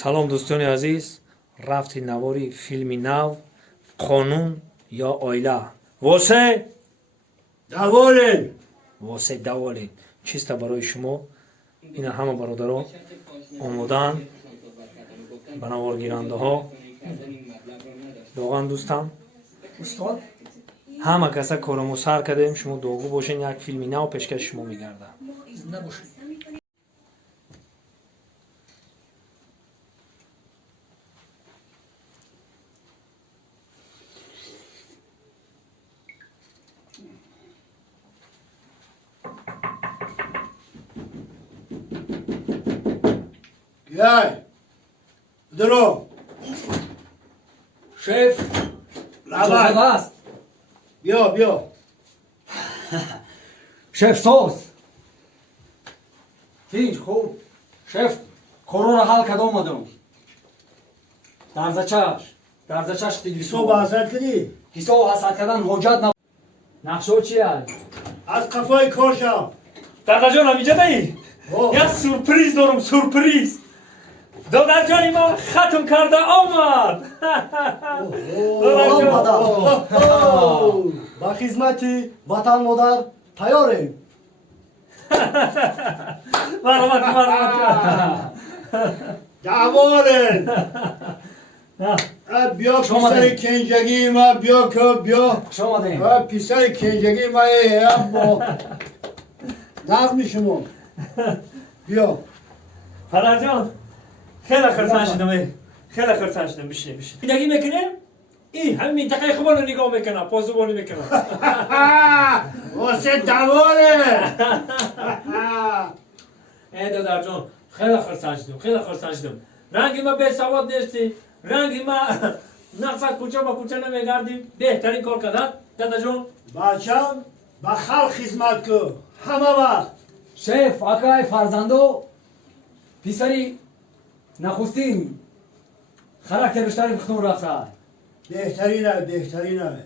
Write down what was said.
салом дӯстони азиз, рафти навори филми нав қонун ё оила. восе даволен чиста барои шумо. ина ҳама бародарон омодаанд ба наворгирандаҳо доған дӯстам ҳама каса корамо сар кардем. шумо догу бошен, як филми нав пешкаши шумо мегардад. Яй, дро. شف لابد است بیا شف سوز هیچ خوب شف کورو را حل کدام آمدم درزچش دیگه تو بحثت کردی؟ حساب حسد کردن حجت نب نقشه چی هست؟ از قفای کار شم دادا جان اینجا دایی؟ یک سورپریز دارم، سورپریز. دادا جان ما ختم کرده آمد. با خدمت وطن مادر تیاریم. مرحمت. دوارن بیا پسر کنجگی ما بیا که بیا شما دیم پسر کنجگی ما با نظم شما بیا دادا جان خیلی خرسان شدم. خیلی خرسان شدم. بشین. دیگه میکنیم؟ این همین منطقه خوبا رو نگاه میکنم، پاسوبانی میکنم. واسه دواره ای دادا جان خیلی خرسان شدم. رنگی ما به سواد نیستی، رنگی ما نقصد کوچه با کوچه نمیگردیم. بهترین کار کردن دادا جان. بچم با خلق خدمت که همه وقت شف اکای فرزندو پیسری نخستین خراکتر بیشتری بختون رفته بهترینه